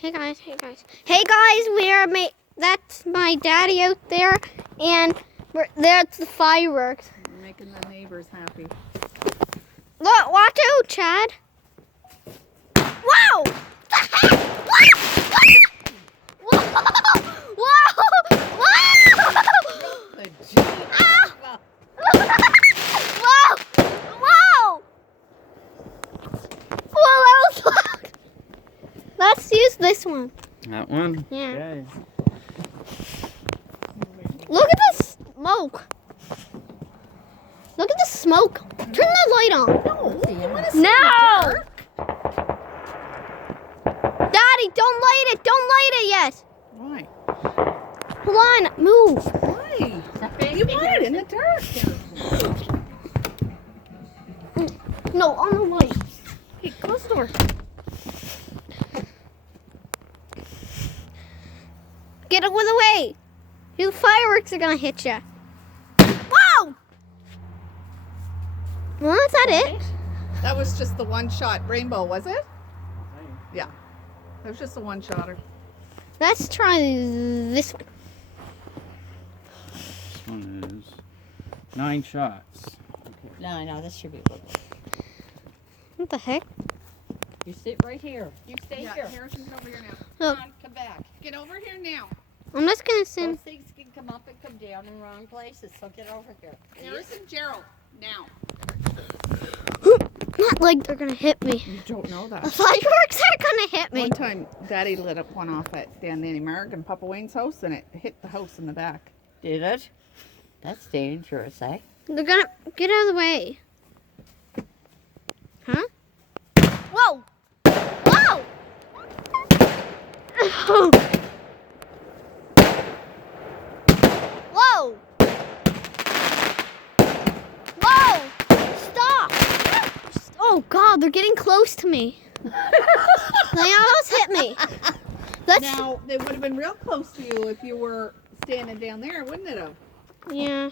Hey guys, hey guys. Hey guys, that's my daddy out there, and that's the fireworks. You're making the neighbors happy. Look, watch out, Chad. Wow! The heck? Whoa! Whoa! Whoa! Ah! Whoa! Whoa! Whoa, that was loud. Let's use this one. That one? Yeah. Okay. Look at the smoke. Look at the smoke. Turn the light on. No! Daddy, don't light it. Don't light it yet. Why? Hold on. Move. Why? You want it in the dark. No, on the light. Hey, close the door. Get out of the way. The fireworks are going to hit you. Whoa! Well, is that it? That was just the one-shot rainbow, was it? Yeah. That was just a one-shotter. Let's try this one. This one is 9 shots. No, this should be good. What the heck? You sit right here. You stay Yeah, here. Harrison's over here now. Look, Come on, come back. Get over here now. I'm just going to send. Those things can come up and come down in wrong places, so get over here. Harrison, Gerald, now. Not like they're going to hit me. You don't know The that. fireworks are going to hit me. One time, Daddy lit up one off at Stan Nanny Marg and Papa Wayne's house, and it hit the house in the back. Did it? That's dangerous, eh? They're going to get out of the way. Huh? Whoa! Whoa! Whoa! Whoa! Stop! Oh God, they're getting close to me. They almost hit me. Let's. Now, they would have been real close to you if you were standing down there, wouldn't it have? Yeah.